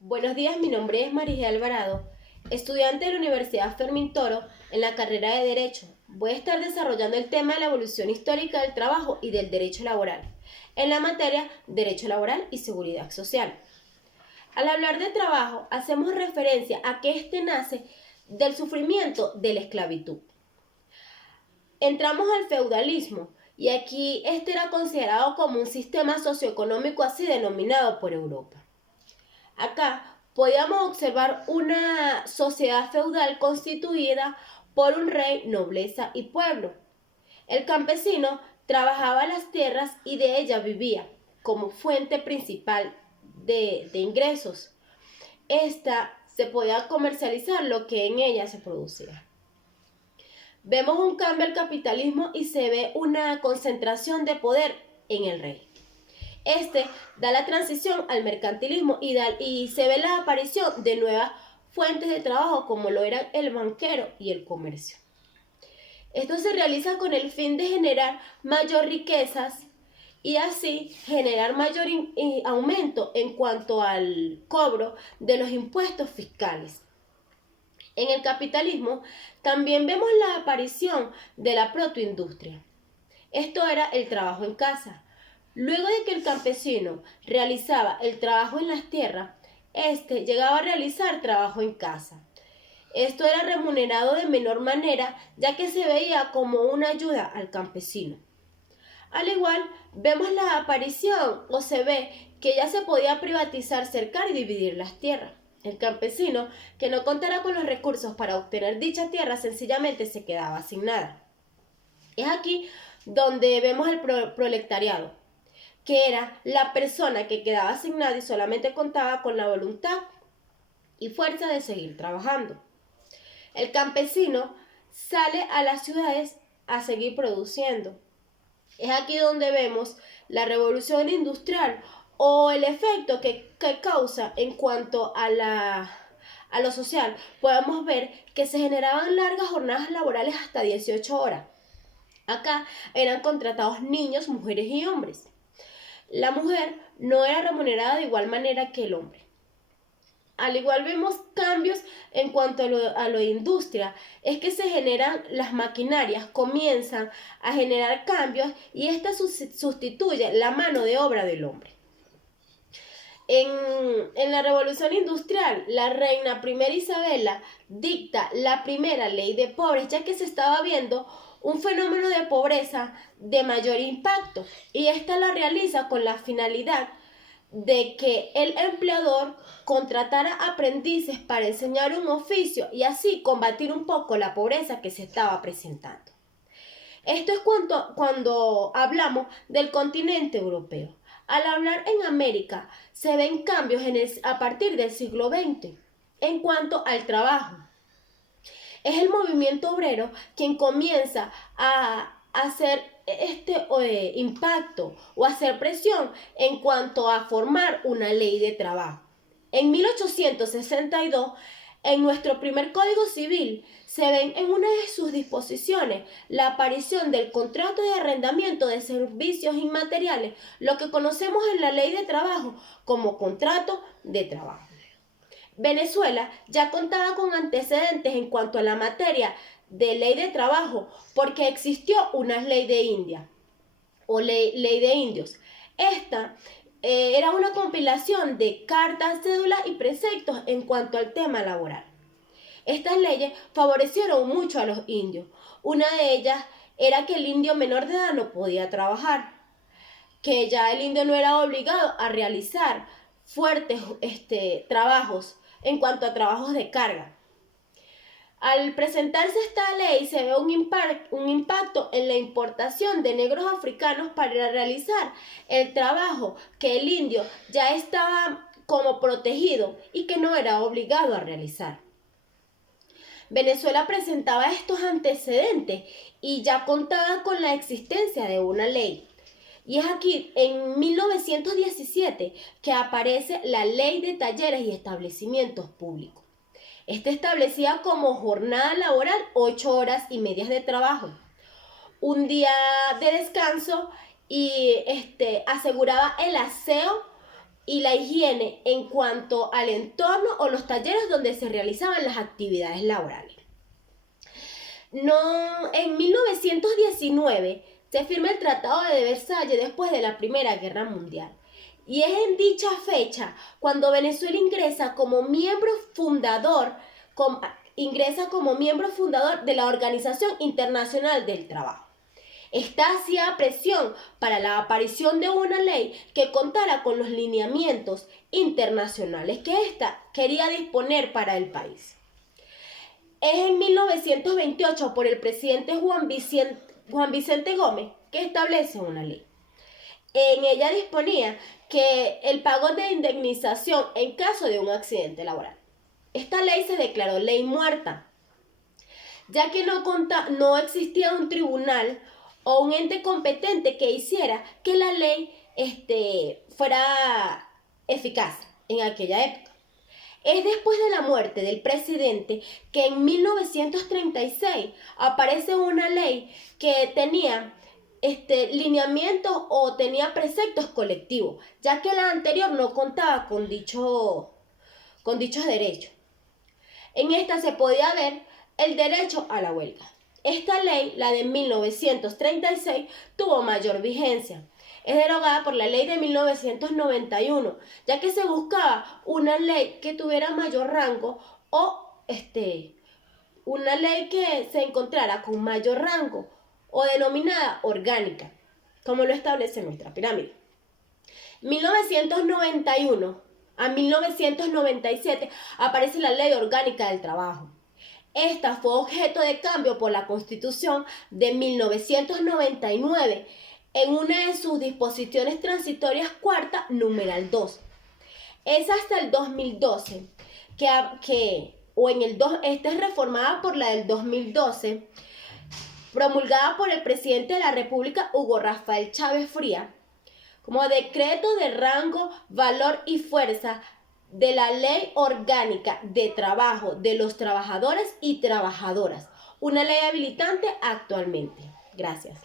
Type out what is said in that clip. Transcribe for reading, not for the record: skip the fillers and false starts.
Buenos días, mi nombre es María Alvarado, estudiante de la Universidad Fermín Toro en la carrera de Derecho. Voy a estar desarrollando el tema de la evolución histórica del trabajo y del derecho laboral, en la materia Derecho Laboral y Seguridad Social. Al hablar de trabajo, hacemos referencia a que éste nace del sufrimiento de la esclavitud. Entramos al feudalismo y aquí este era considerado como un sistema socioeconómico así denominado por Europa. Acá podíamos observar una sociedad feudal constituida por un rey, nobleza y pueblo. El campesino trabajaba las tierras y de ellas vivía como fuente principal de ingresos. Esta se podía comercializar lo que en ella se producía. Vemos un cambio al capitalismo y se ve una concentración de poder en el rey. Este da la transición al mercantilismo y se ve la aparición de nuevas fuentes de trabajo como lo eran el banquero y el comercio. Esto se realiza con el fin de generar mayor riquezas y así generar mayor aumento en cuanto al cobro de los impuestos fiscales. En el capitalismo también vemos la aparición de la protoindustria. Esto era el trabajo en casa. Luego de que el campesino realizaba el trabajo en las tierras, éste llegaba a realizar trabajo en casa. Esto era remunerado de menor manera, ya que se veía como una ayuda al campesino. Al igual, vemos la aparición o se ve que ya se podía privatizar, cercar y dividir las tierras. El campesino que no contara con los recursos para obtener dicha tierra sencillamente se quedaba sin nada. Es aquí donde vemos el proletariado, que era la persona que quedaba asignada y solamente contaba con la voluntad y fuerza de seguir trabajando. El campesino sale a las ciudades a seguir produciendo. Es aquí donde vemos la revolución industrial o el efecto que causa en cuanto a lo social. Podemos ver que se generaban largas jornadas laborales hasta 18 horas. Acá eran contratados niños, mujeres y hombres. La mujer no era remunerada de igual manera que el hombre. Al igual vemos cambios en cuanto a lo de industria, es que se generan las maquinarias, comienzan a generar cambios y esta sustituye la mano de obra del hombre. En la revolución industrial, la reina primera Isabela dicta la primera ley de pobres, ya que se estaba viendo un fenómeno de pobreza de mayor impacto y esta la realiza con la finalidad de que el empleador contratara aprendices para enseñar un oficio y así combatir un poco la pobreza que se estaba presentando. Esto es cuando hablamos del continente europeo. Al hablar en América, se ven cambios a partir del siglo XX en cuanto al trabajo. Es el movimiento obrero quien comienza a hacer impacto o hacer presión en cuanto a formar una ley de trabajo. En 1862, en nuestro primer Código Civil, se ven en una de sus disposiciones la aparición del contrato de arrendamiento de servicios inmateriales, lo que conocemos en la ley de trabajo como contrato de trabajo. Venezuela ya contaba con antecedentes en cuanto a la materia de ley de trabajo porque existió una ley de India o ley de indios. Esta era una compilación de cartas, cédulas y preceptos en cuanto al tema laboral. Estas leyes favorecieron mucho a los indios. Una de ellas era que el indio menor de edad no podía trabajar, que ya el indio no era obligado a realizar fuertes trabajos en cuanto a trabajos de carga. Al presentarse esta ley se ve un impacto en la importación de negros africanos para realizar el trabajo que el indio ya estaba como protegido y que no era obligado a realizar. Venezuela presentaba estos antecedentes y ya contaba con la existencia de una ley. Y es aquí, en 1917, que aparece la Ley de Talleres y Establecimientos Públicos. Este establecía como jornada laboral 8 horas y medias de trabajo, un día de descanso y aseguraba el aseo y la higiene en cuanto al entorno o los talleres donde se realizaban las actividades laborales. En 1919 se firma el Tratado de Versalles después de la Primera Guerra Mundial. Y es en dicha fecha cuando Venezuela ingresa como miembro fundador de la Organización Internacional del Trabajo. Esta hacía presión para la aparición de una ley que contara con los lineamientos internacionales que ésta quería disponer para el país. Es en 1928 por el presidente Juan Vicente Gómez que establece una ley. En ella disponía que el pago de indemnización en caso de un accidente laboral. Esta ley se declaró ley muerta, ya que no existía un tribunal o un ente competente que hiciera que la ley fuera eficaz en aquella época. Es después de la muerte del presidente que en 1936 aparece una ley que tenía lineamientos o tenía preceptos colectivos, ya que la anterior no contaba con dichos derechos. En esta se podía ver el derecho a la huelga. Esta ley, la de 1936, tuvo mayor vigencia. Es derogada por la ley de 1991, ya que se buscaba una ley que tuviera mayor rango o una ley que se encontrara con mayor rango o denominada orgánica, como lo establece nuestra pirámide. 1991 a 1997 aparece la Ley Orgánica del Trabajo. Esta fue objeto de cambio por la Constitución de 1999 en una de sus disposiciones transitorias cuarta, numeral 2. Es hasta el 2012 esta es reformada por la del 2012, promulgada por el presidente de la República, Hugo Rafael Chávez Fría, como decreto de rango, valor y fuerza de la Ley Orgánica de Trabajo de los Trabajadores y Trabajadoras, una ley habilitante actualmente. Gracias.